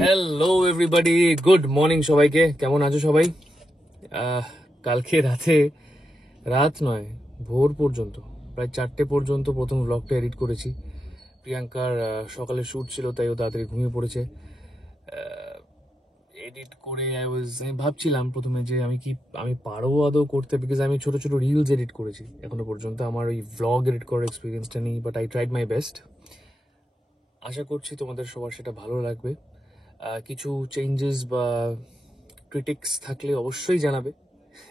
Hello everybody, good morning সবাইকে। কেমন আছো সবাই? কালকে রাত নয়, ভোর পর্যন্ত, প্রায় 4টে পর্যন্ত প্রথম ব্লগটা এডিট করেছি। প্রিয়াঙ্কার সকালে শ্যুট ছিল, তাই ও তাড়াতাড়ি ঘুমিয়ে পড়েছে। এডিট করে আমি ভাবছিলাম প্রথমে যে আমি পারবো আদৌ করতে, বিকজ আমি ছোট ছোট রিলস এডিট করেছি এখনো পর্যন্ত। আমার ওই ভ্লগ এডিট করার এক্সপিরিয়েন্সটা নেই, but I tried my best. আশা করছি তোমাদের সবার সেটা ভালো লাগবে। কিছু চেঞ্জেস বা ক্রিটিক্স থাকলে অবশ্যই জানাবে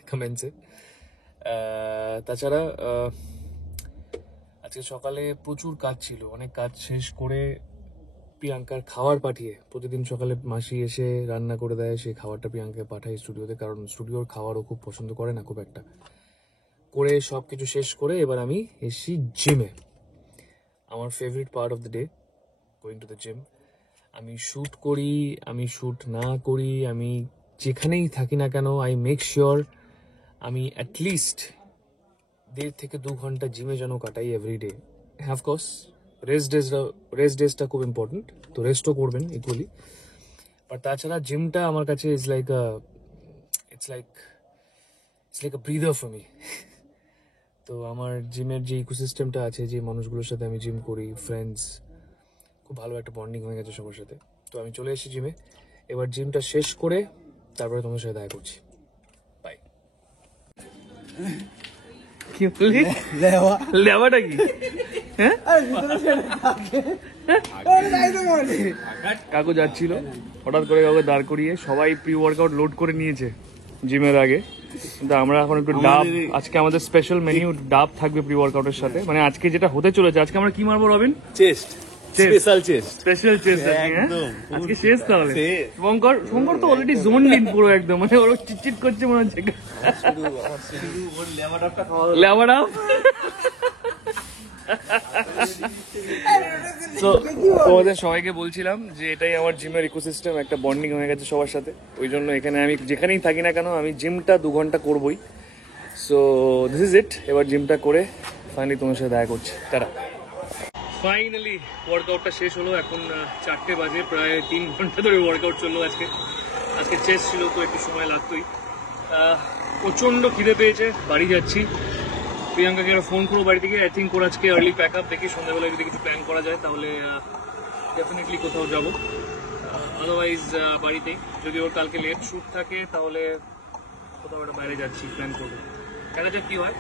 কমেন্টসে। তাছাড়া আজকে সকালে প্রচুর কাজ ছিল, অনেক কাজ শেষ করে প্রিয়াঙ্কার খাবার পাঠিয়ে, প্রতিদিন সকালে মাসি এসে রান্না করে দেয়, সেই খাবারটা প্রিয়াঙ্কাকে পাঠাই স্টুডিওতে, কারণ স্টুডিওর খাবারও খুব পছন্দ করে না খুব একটা। করে সব কিছু শেষ করে এবার আমি এসেছি জিমে। আমার favourite part of the day, going to the gym. আমি শ্যুট করি, আমি শ্যুট না করি, আমি যেখানেই থাকি না কেন, আই মেক শিওর আমি অ্যাটলিস্ট 1.5 থেকে 2 ঘন্টা জিমে যেন কাটাই এভরিডে। অফকোর্স রেস্ট ডেজটা খুব ইম্পর্টেন্ট, তো রেস্টও করবেন ইকুয়ালি। বাট তাছাড়া জিমটা আমার কাছে it's like a breather for me. তো আমার জিমের যে ইকোসিস্টেমটা আছে, যে মানুষগুলোর সাথে আমি জিম করি, ফ্রেন্ডস, খুব ভালো একটা বন্ডিং হয়ে গেছে সবার সাথে। তো আমি চলে এসেছি জিমে, এবার জিমটা শেষ করে তারপরে তোমার সাথে দেখা করছি। বাই। কি বললি? লেওয়াটা কি? হ্যাঁ, কাকু যাচ্ছিল, হঠাৎ করে কাউকে দাঁড় করিয়ে সবাই প্রি ওয়ার্কআউট লোড করে নিয়েছে জিমের আগে, কিন্তু আমরা এখন একটু ডাব, আজকে আমাদের স্পেশাল মেনু ডাব থাকবে প্রি ওয়ার্কআউটের সাথে। মানে আজকে যেটা হতে চলেছে, আজকে আমরা কি মারবো রবিন? Chest, special chest. আজকে শেষ তাহলে। শঙ্কর তো অলরেডি জোন লিন পুরো একদম, মানে ওর চিটচিট করছে মনে হচ্ছে। তো তোমাদের সবাইকে বলছিলাম যে এটাই আমার জিমের ইকোসিস্টেম, একটা বন্ডিং হয়ে গেছে সবার সাথে। ওই জন্য এখানে আমি যেখানেই থাকি না কেন, আমি জিমটা 2 ঘন্টা করবোই। So this is it. এবার জিমটা করে ফাইনালি তোমার সাথে দেখা করছি। টাটা। ফাইনালি ওয়ার্কআউটটা শেষ হলো, এখন 4টে বাজে, প্রায় 3 ঘন্টা ধরে ওয়ার্কআউট চললো। আজকে চেস্ট ছিল, তো একটু সময় লাগতোই। প্রচণ্ড খিদে পেয়েছে, বাড়ি যাচ্ছি। প্রিয়াঙ্কাকে ফোন করবো বাড়ি থেকে, আই থিঙ্ক ওর আজকে আর্লি প্যাক আপ, দেখি সন্ধ্যাবেলায় যদি কিছু প্ল্যান করা যায় তাহলে ডেফিনেটলি কোথাও যাবো, আদারওয়াইজ বাড়িতেই। যদি ওর কালকে লেট শ্যুট থাকে তাহলে কোথাও একটা বাইরে যাচ্ছি, প্ল্যান করবো। দেখা যাক কি হয়।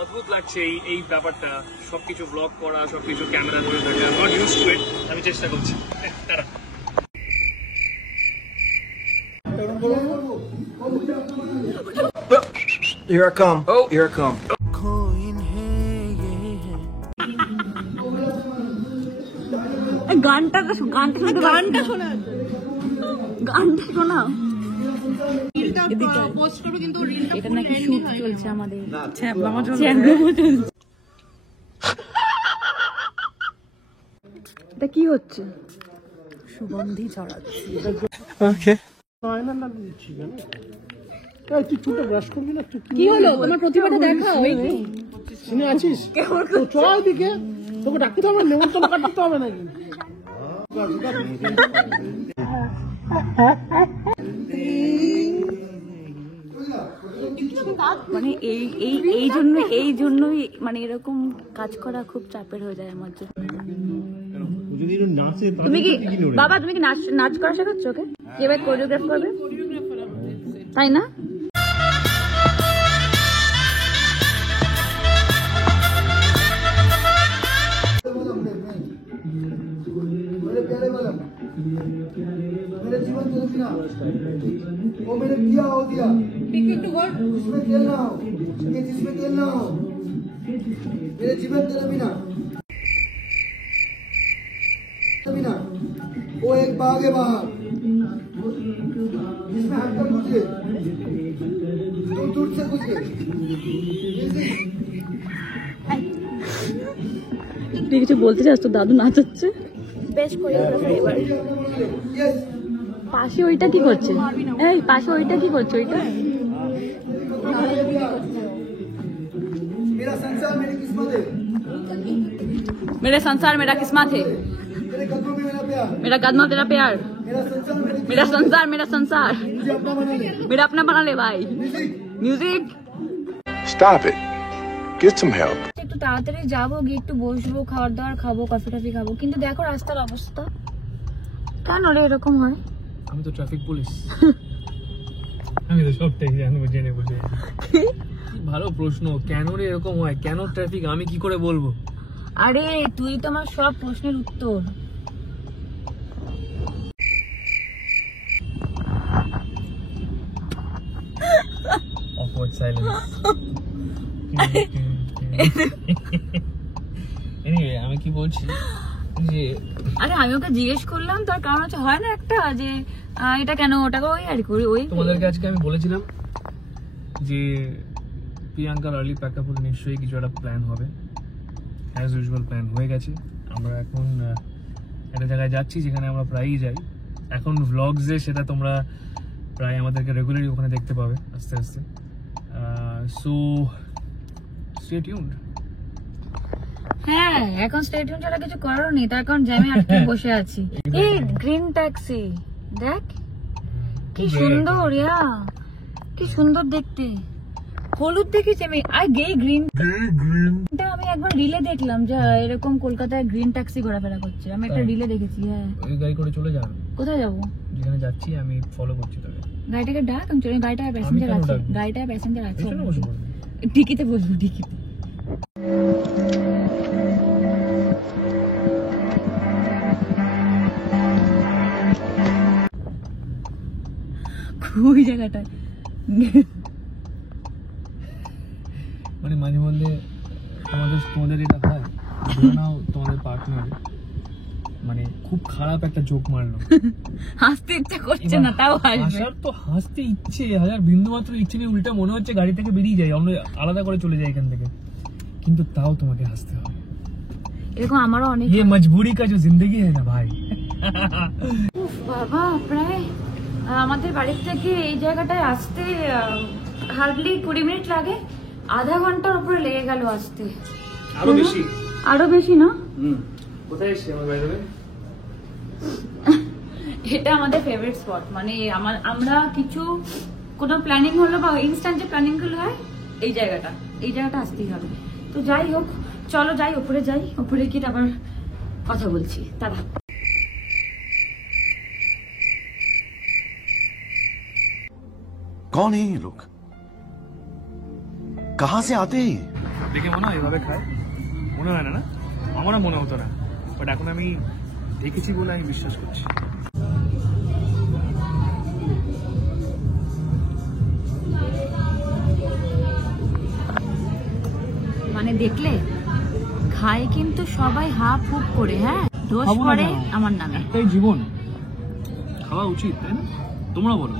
অদ্ভুত লাগছে এই ব্যাপারটা, সবকিছু ব্লগ করা, সবকিছু ক্যামেরা ধরে থাকে। I am not used to it, আমি চেষ্টা করছি। তারা Here I come. Oh. Here I come. গানটা শোনা। এটা নাকি শুট চলছে আমাদের। এটা কি হচ্ছে? সুগন্ধি ছড়াচ্ছে। Okay. কি হলো? তোমার প্রতিভাটা দেখাও। শুনে আছিস? চল দিকে, তোকে ডাকতে হবে, নেমন্তন্ন কাটতে হবে নাকি? মানে এই জন্যই মানে এরকম কাজ করা খুব চাপের হয়ে যায় আমার জন্য। তুমি কি নাচ করা শেখাচ্ছ ওকে? কিভাবে কোরিওগ্রাফ করবে, তাই না? मेरे जीवन को बिना वो मैंने किया हो दिया। जिसमें तेल ना हो, ये जिसमें तेल ना हो, मेरे जीवन तेरे बिना वो एक बाग है बाहर, जिसमें हटकर गुजरे, तुम दूर से गुजरे। তুই কিছু বলতে চাস? তো দাদু নাচাচ্ছে বেশ কোরিওগ্রাফার। এবার পাশে ওইটা কি করছে? এই পাশে ওইটা কি করছে? ওইটা मेरा संसार मेरी किस्मत है। मेरा संसार मेरा किस्मत है, तेरे कदमों में मेरा प्यार, मेरा कदम तेरा प्यार, मेरा संसार मेरी मेरा संसार मेरा संसार, मुझे अपना बना ले। मेरा अपना बना ले भाई। Music. Stop it. Get some help. একটু তাড়াতাড়ি যাবো, গিয়ে একটু বসবো, খাবার দাবার খাবো, কফি টফি খাবো, কিন্তু দেখো রাস্তার অবস্থা কেন রে এরকম হয়? আমি তো ট্রাফিক পুলিশ, আমি তো সবটাই জানবো, জেনে বুঝে। ভালো প্রশ্ন, কেন রে এরকম হয়, কেন ট্রাফিক, আমি কি করে বলবো? আরে তুই তো আমার সব প্রশ্নের উত্তর। Awkward silence. Anyway, আমি কি বলছি যে আরে আমি ওকে জিজ্ঞেস করলাম, তার কারণ হচ্ছে হয় না একটা যে এটা কেন ওটা ওই আর কি ওই। তোমাদেরকে আজকে আমি বলেছিলাম যে প্রিয়াঙ্কার আর্লি প্যাকআপ হলে নিশ্চয়ই কিছু একটা প্ল্যান হবে। অ্যাজ ইউজুয়াল প্ল্যান হয়ে গেছে। আমরা এখন একটা জায়গায় যাচ্ছি যেখানে আমরা প্রায়ই যাই। এখন ভ্লগসে সেটা তোমরা প্রায় আমাদেরকে রেগুলারলি ওখানে দেখতে পাবে আস্তে আস্তে। So stay tuned. হ্যাঁ, এখন স্টেডিয়াম ছাড়া কিছু করার নেই, তার কারণ জ্যামে আটকে বসে আছি। এই গ্রিন ট্যাক্সি দেখ কি সুন্দর, ইয়া কি সুন্দর দেখতে। হলুদ দেখেছি আমি, আর গ্রিন আমি একবার রিলে দেখলাম যে এরকম কলকাতায় গ্রিন ট্যাক্সি ঘোরাফেরা করছে, আমি একটা রিলে দেখেছি। হ্যাঁ, ওই গাড়ি করে চলে যান। কোথায় যাবো? যেখানে যাচ্ছি আমি ফলো করছি তোকে। গাড়িটাকে ডাক, আমি চলে। গাড়িটায় প্যাসেঞ্জার আছে, গাড়িটায় প্যাসেঞ্জার আছে, পেছনে বসে পড়বি। টিকিতে বসবো, টিকিতে। ওই জায়গাটা মানে মাঝে মধ্যে তোমাদের এটা হয়, ধরে নাও তোমাদের পার্টনার মানে খুব খারাপ একটা জোক মারলো, হাসতে ইচ্ছা করছে না, তাও হাসবে। হাসার তো হাসতে ইচ্ছে, হাজার বিন্দু মাত্র ইচ্ছে নেই, উল্টা মনে হচ্ছে গাড়ি থেকে বেরিয়ে যায়, অন্য আলাদা করে চলে যায় এখান থেকে, কিন্তু তাও তোমাকে হাসতে হবে। এরকম আমারও অনেক। ये मजबूरी का जो जिंदगी है ना भाई। উফ বাবা, প্রায় আমাদের বাড়ির থেকে এই জায়গাটায় আসতে হার্ডলি 20 মিনিট লাগে, আধা ঘন্টার উপরে লেগে গেল আসতে। আরো বেশি, আরো বেশি না? কোথায় এসেছি আমার বাইরে? এটা আমাদের ফেভারিট স্পট, মানে আমরা কিছু কোনো প্ল্যানিং হলো বা ইনস্ট্যান্ট যে প্ল্যানিং গুলো হয়, এই জায়গাটা আসতেই হবে। তো যাই হোক, চলো যাই, উপরে যাই, উপরে গিয়ে আবার কথা বলছি। দাদা कौन है ये लोग? कहां से आते हैं? দেখে মনে হয় এভাবে খায়, মনে হয় না, না আমারও মনে হতো না, বাট এখন আমি দেখেছি বলে আমি বিশ্বাস করছি। মানে দেখলে খায় কিন্তু সবাই হাফ হুপ করে। হ্যাঁ, দোষ খাবো না পড়ে কেন? আমার নামে। একটাই জীবন, খাওয়া উচিত, তাই না? তোমরা বলো।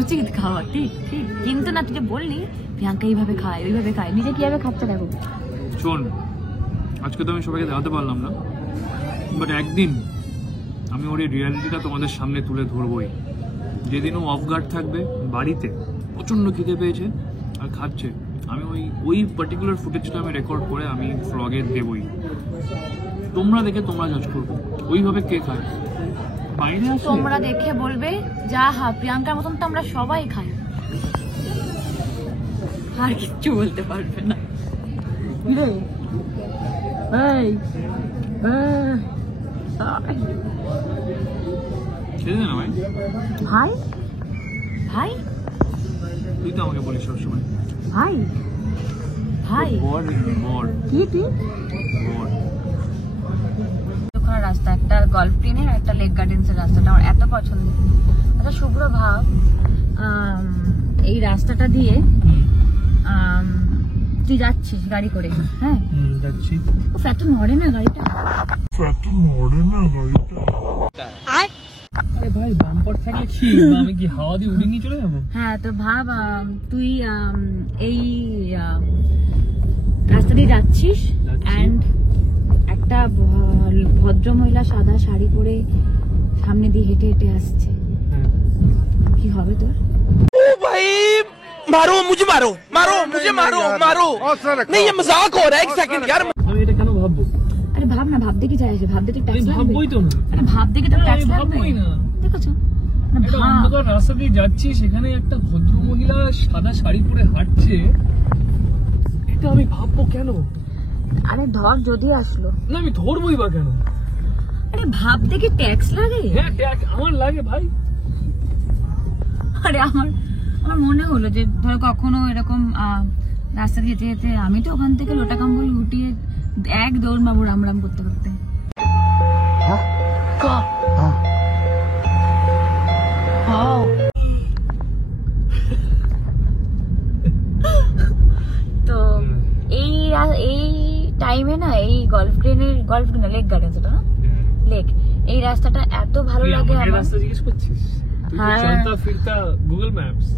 উচিত খাওয়া, ঠিক ঠিক, কিন্তু না তুই যে বললি প্রিয়াঙ্কা এইভাবে খায় ওইভাবে খায়, নিজে কিভাবে খাচ্ছে দেখো। শোন, আজকে তো আমি সবাইকে দেখাতে পারলাম না, বাট একদিন আমি ওর এই রিয়ালিটিটা তোমাদের সামনে তুলে ধরবই। যেদিন ও অফ গার্ড থাকবে বাড়িতে, প্রচণ্ড খিদে পেয়েছে আর খাচ্ছে, আমি ওই পার্টিকুলার ফুটেজটা আমি রেকর্ড করে আমি ভ্লগে দেবই। তোমরা দেখে তোমরা জাজ করবো ওইভাবে কে খায়। বাইরে আসে তোমরা দেখে বলবে যা, হা প্রিয়াঙ্কার মতন তো আমরা সবাই খাই, আর কিচ্ছু বলতে পারবে না। খেতে দে না ভাই। ভাই ভাই তুই তো আমাকে বলিস সবসময় ভাই ভাই বর বর কি তুই? বর। ওখানে রাস্তা, একটা গল্ফ গ্রিনের আর একটা লেক গার্ডেন্সের রাস্তাটা আমার এত পছন্দ। আচ্ছা শুভ্র, ভাব এই রাস্তাটা দিয়ে তুই যাচ্ছিস গাড়ি করে, হ্যাঁ যাচ্ছি। ও এত নড়ে না গাড়িটা, আরে ভাই, বাম্পার থাকলে কি, আমি কি হাওয়া দিয়ে উড়ে নিয়ে চলে যাবো? হ্যাঁ তো ভাব তুই এই রাস্তা দিয়ে যাচ্ছিস অ্যান্ড একটা ভদ্র মহিলা সাদা শাড়ি পরে সামনে দিয়ে হেঁটে হেঁটে আসছে, কি হবে তোর? मारो मुझे, मारो मारो मुझे, मारो मारो नहीं, ये मजाक हो रहा है। एक सेकंड यार, আমি এটা কেন ভাববো? আরে ভাবতে কি চাইছে, ভাবতে তো ট্যাক্স লাগবে। ভাববই তো না, আরে ভাবতে কি তো ট্যাক্স লাগবে, ভাববই না। দেখেছো না একটা ভাব। অন্ধকার রাস্তা দিয়ে যাচ্ছি, সেখানে একটা ভদ্র মহিলা সাদা শাড়ি পরে হাঁটছে, এটা আমি ভাববো কেন? আরে ধর যদি আসলো, না আমি ধরবই বা কেন? আরে ভাবতে কি ট্যাক্স লাগে? হ্যাঁ আমার লাগে ভাই। আরে আমার মনে হলো যে ধর কখনো এরকম রাস্তা যেতে যেতে আমি তো ওখান থেকে লোটা কম্বল উঠিয়ে এক দৌড় মারবো রাম করতে করতে। তো এই টাইমে না এই গল্ফ গ্রিন লেক গার্ডেন, যেটা না লেক, এই রাস্তাটা এত ভালো লাগে আমার। রাস্তা জিজ্ঞেস করছিস? তুই তো হ্যাঁ। চলতা ফিরতা গুগল ম্যাপস।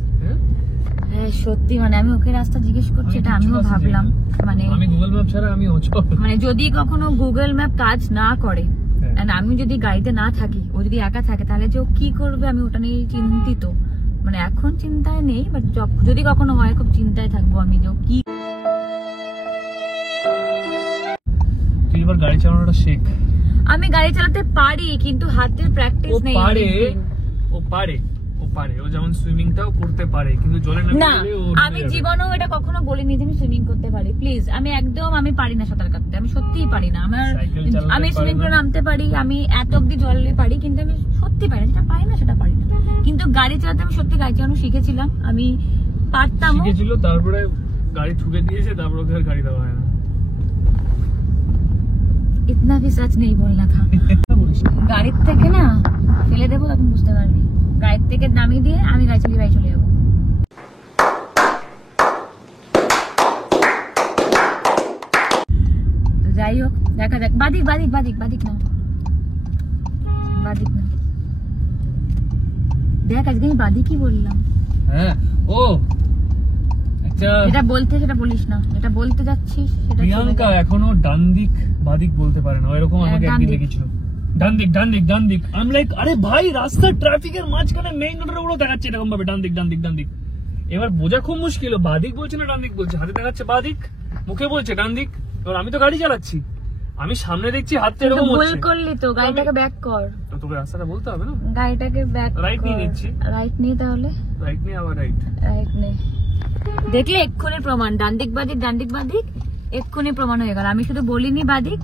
হ্যাঁ সত্যি, মানে আমি ওকে রাস্তা জিজ্ঞেস করছি, এটা আমিও ভাবলাম, মানে আমি গুগল ম্যাপ ছাড়া আমি অচল। মানে যদি কখনো গুগল ম্যাপ কাজ না করে, and আমি যদি গাড়িতে না থাকি, ও যদি একা থাকে, তাহলে যে ও কি করবে আমি ওটা নিয়ে চিন্তিত। মানে এখন চিন্তায় নেই, বাট যদি কখনো হয় খুব চিন্তায় থাকবো আমি যে ও কি। তুই এবার গাড়ি চালানোটা শেখ। আমি গাড়ি চালাতে পারি, কিন্তু হাতের প্র্যাকটিস ও নেই। পারে ও যেমন সুইমিংটাও করতে পারে, কিন্তু জলে না, নামলে ও ডুবে আমি যাবে। জীবনেও এটা কখনো বলিনি যে আমি সুইমিং করতে পারি। প্লিজ, আমি পারি না সাঁতার কাটতে, আমি সত্যিই পারি না। সাইকেল চালাতে আমি পারে সুইমিং পুলে না। নামতে পারি, আমি এত অব্দি জলে পারি, কিন্তু আমি সত্যি পারি না, যেটা পারি না সেটা পারি না। কিন্তু গাড়ি চালাতে আমি সত্যি গাড়ি চালানো শিখেছিলাম, আমি পারতাম। শিখেছিল, তারপরে গাড়ি ঠুকে দিয়েছে, তারপরে ওকে আর গাড়ি দেওয়া হয় না। ইতনা ভি সচ নেই বলনা থা। গাড়ির থেকে না ফেলে দেবো, তখন বুঝতে পারবি। গাড়ির থেকে নামিয়ে দিয়ে আমি গাড়ি চালিয়ে বাড়ি চলে যাবো। যাই হোক, দেখা যাক। বাদিক না, বাদিক না। দেখ আজকে আমি বাদিকই বললাম। হ্যাঁ, ও আচ্ছা, যেটা বলতে সেটা বলিস না, যেটা বলতে যাচ্ছিস সেটা চলে প্রিয়াঙ্কা যা। এখনো ডান দিক বাদিক বলতে পারে না, এরকম আমাকে ডান একদিন দিক। দেখেছিল। ডান দিক। আমি লাইক, আরে ভাই রাস্তার ট্রাফিকের মাঝখানে মেইন রোডের উপরেও দেখাচ্ছে এরকম ভাবে ডান দিক। এবার বোঝা খুব মুশকিল, বাদিক বলছে না ডান দিক বলছে। হাতে দেখাচ্ছে বাদিক, মুখে বলছে ডান দিক। এবার আমি তো গাড়ি চালাচ্ছি, আমি সামনে দেখছি হাতটা তুই তো এরকম ভুল হচ্ছে। করলি তো, গাড়িটাকে ব্যাক কর। তো তোকে রাস্তাটা বলতে হবে না? গাড়িটাকে ব্যাক Right নিয়ে নিচ্ছি। রাইট নিয়ে, তাহলে রাইট নিয়ে আবার রাইট। রাইট নে। দেখলে এক্ষুনি প্রমাণ, ডান দিক বাদিক এক্ষুনি প্রমাণ হয়ে গেল। আমি শুধু বলিনি বাদিক,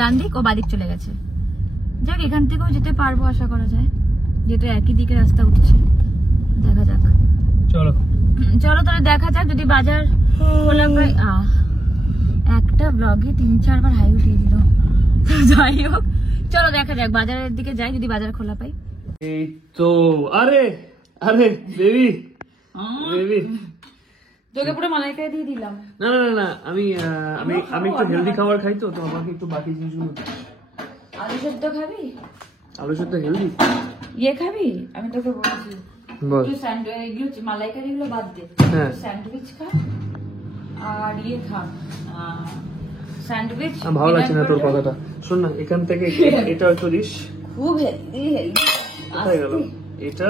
ডান দিক, ও বাদিক চলে গেছে। যাক, এখান থেকেও যেতে পারবো আশা করা যায়, যেহেতু একই দিকে রাস্তা উঠছে। দেখা যাক, চলো তাহলে দেখা যাক। যদি বাজার খোলা পাই, একটা ব্লগে 3-4 বার হাই উঠিয়ে দিল। যাই হোক, চলো দেখা যাক, বাজারের দিকে যাই, যদি বাজার খোলা পাই। এই তো, আরে বেবি, তোকে পুরো মালাইকারি দিয়ে দিলাম। না আমি একটু হেলদি খাবার খাই, তো আমাকে একটু বাকি জিনিসগুলো। আলু সেদ্ধ খাবি? আলু সেদ্ধ হেলদি ইয়ে খাবি? আমি তোকে বলছি, বল। তুই এগুলো মালাইকারি গুলো বাদ দে, হ্যাঁ। স্যান্ডউইচ খা আর ইয়ে খা, স্যান্ডউইচ। ভালো লাগছে না তোর কথাটা। শোন না, এখান থেকে এটা একটু দিস। খুব হেলদি। কোথায় গেল এটা?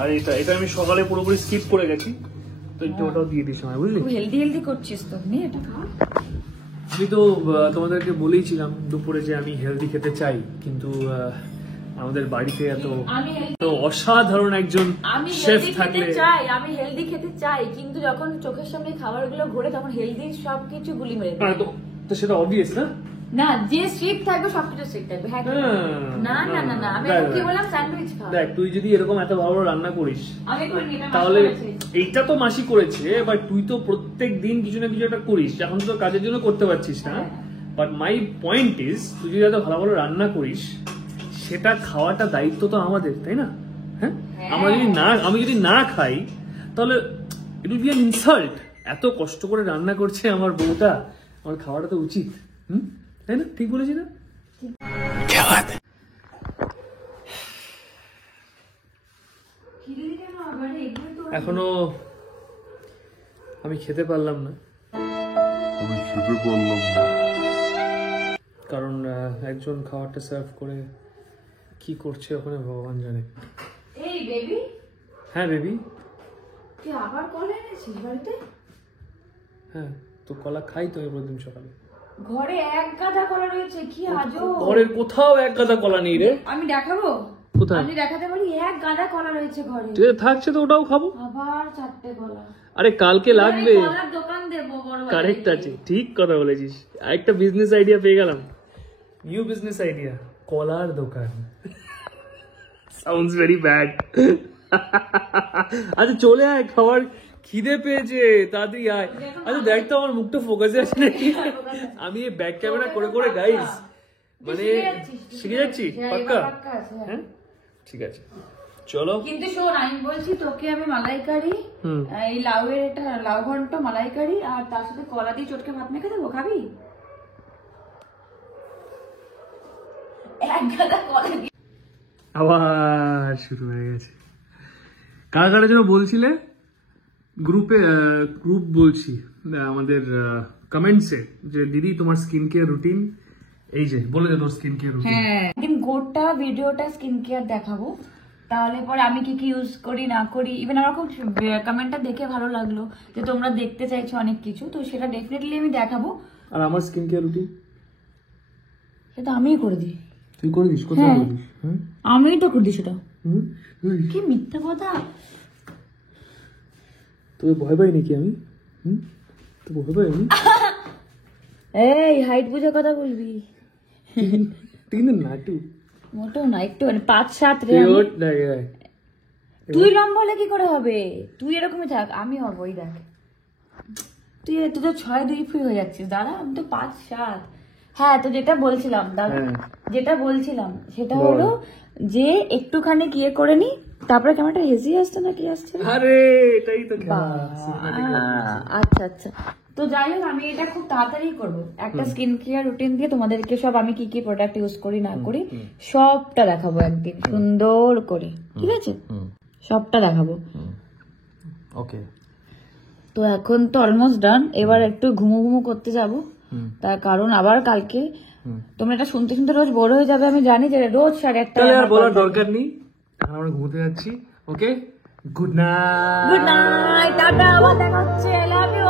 আর এটা আমি সকালে পুরোপুরি স্কিপ করে গেছি, তো একটু ওটাও দিয়ে দিস আমায়, বুঝলি? খুব হেলদি করছিস তো, নে এটা খা। আমি তো তোমাদেরকে বলেইছিলাম দুপুরে যে আমি হেলদি খেতে চাই, কিন্তু আমাদের বাড়িতে এত অসাধারণ একজন শেফ থাকলে। আমি হেলদি খেতে চাই, কিন্তু যখন চোখের সামনে খাবারগুলো ঘোরে, তখন হেলদি সবকিছু গুলি মেরে দেয়। তো সেটা অবভিয়াস না? না, যে স্ট্রিক্ট থাকবে সবকিছু স্ট্রিক্ট থাকবে। হ্যাঁ, না, আমি এখন কি বললাম, স্যান্ডউইচ খা। দেখ, তুই যদি এরকম এত ভালো রান্না করিস, আমি করিনি, এটা তাহলে মাসি করেছে। এইটা তো মাসি করেছে, বাট তুই তো প্রত্যেক দিন কিছু না কিছু একটা করিস, এখন তো কাজের জন্য করতে পারছিস না। বাট মাই পয়েন্ট ইজ, তুই যদি এত ভালো ভালো রান্না করিস, সেটা খাওয়াটা দায়িত্ব তো আমাদের, তাই না? হ্যাঁ, আমি যদি না খাই, তাহলে it will be an insult. এত কষ্ট করে রান্না করছে আমার বউটা, আমার খাওয়াটা তো উচিত। তাই না? ঠিক বলেছি না? এখনো আমি খেতে পারলাম না, কারণ একজন খাবারটা সার্ভ করে কি করছে ওখানে ভগবান জানে। এই বেবি, হ্যাঁ বেবি। তুই আবার কলা এনেছিস বাড়িতে? হ্যাঁ, তো কলা খাই তো আমি প্রতিদিন সকালে। ঘরে এক গাদা কলা রয়েছে, কি আজব। ঘরের কোথাও এক গাদা কলা নেই রে। আমি দেখাবো? কোথায়? আমি দেখাতে পারি, এক গাদা কলা রয়েছে ঘরে। যে থাকছে তো ওটাও খাবো। আবার 4টে কলা। আরে কালকে লাগবে। কলার দোকান দেবো বড় বড়। কারেক্ট আছে, ঠিক কথা বলেছিস। আরেকটা বিজনেস আইডিয়া পেয়ে গেলাম, নিউ বিজনেস আইডিয়া, কলার দোকান। Sounds very bad. আচ্ছা চলে আয়, খাবার খিদে পেয়েছে, তাড়াতাড়ি আয়। আচ্ছা দেখ তো আমার মুখটা ফোকাসে আছে নাকি। আমি এই ব্যাক ক্যামেরা করে করে গাইস মানে শিখে যাচ্ছি পাক্কা। হ্যাঁ ঠিক আছে চলো। কিন্তু শোন, আমি বলছি তোকে আমি মালাইকারি, এই লাউয়ের এটা লাউ ঘন্ট মালাইকারি আর তার সাথে কলা দিয়ে চটকে ভাত মেখে দেবো, খাবি? এক গাদা কলা দিয়ে। আবার শুরু হয়ে গেছে। কার কার জন্য বলছিলে গ্রুপে, গ্রুপ বলছি আমাদের কমেন্টসে যে দিদি তোমার স্কিন কেয়ার রুটিন, এই যে বলে দে তোর স্কিন কেয়ার রুটিন। হ্যাঁ, একদিন গোটা ভিডিওটা স্কিন কেয়ার দেখাবো, তাহলে পরে আমি কি কি ইউজ করি না করি। ইভেন আমার খুব কমেন্টটা দেখে ভালো লাগলো যে তোমরা দেখতে চাইছো অনেক কিছু, তো সেটা ডেফিনেটলি আমি দেখাবো। আর আমার স্কিন কেয়ার রুটিন সেটা আমিই করে দিই। তুই করে দিস? কোথায় করে দিস? আমিই তো করে দিই সেটা। কি মিথ্যা কথা। তোকে ভয় পাই নাকি আমি? তো ভয় পাই আমি? এই হাইট বুঝে কথা বলবি। 3 নাটু মোটো না, একটু মানে 5-7 রে আমি। তুই লম্বা হলে কি করে হবে? তুই এরকমই থাক, আমি হবো। এই দেখ তুই তো 6-2 ফুট হয়ে যাচ্ছিস দাদা, আমি তো 5-7। হ্যাঁ, তো যেটা বলছিলাম দাদা, যেটা বলছিলাম সেটা হলো যে একটুখানি গিয়ে করে নি, তারপরে কেমনটা হেজি আসছে না কি আসছে? আরে এটাই তো আচ্ছা আচ্ছা। তো যাই হোক, আমি এটা খুব তাড়াতাড়ি করবো। একটা স্কিন কেয়ার রুটিন দিয়ে তোমাদেরকে সব আমি কি কি প্রোডাক্ট ইউজ করি না করি সবটা দেখাবো একদিন সুন্দর করে, ঠিক আছে? সবটা দেখাবো। ওকে। তো এখন তো অলমোস্ট ডান, এবার একটু ঘুমো ঘুমো করতে যাবো, তার কারণ আবার কালকে তোমরা এটা শুনতে শুনতে রোজ বড় হয়ে যাবে, আমি জানি যে রোজ 1:30 আর বলার দরকার নেই, এখন আমরা ঘুমোতে যাচ্ছি। Okay, good night. Good night, tata, আবার দেখা হচ্ছে, লাভ ইউ।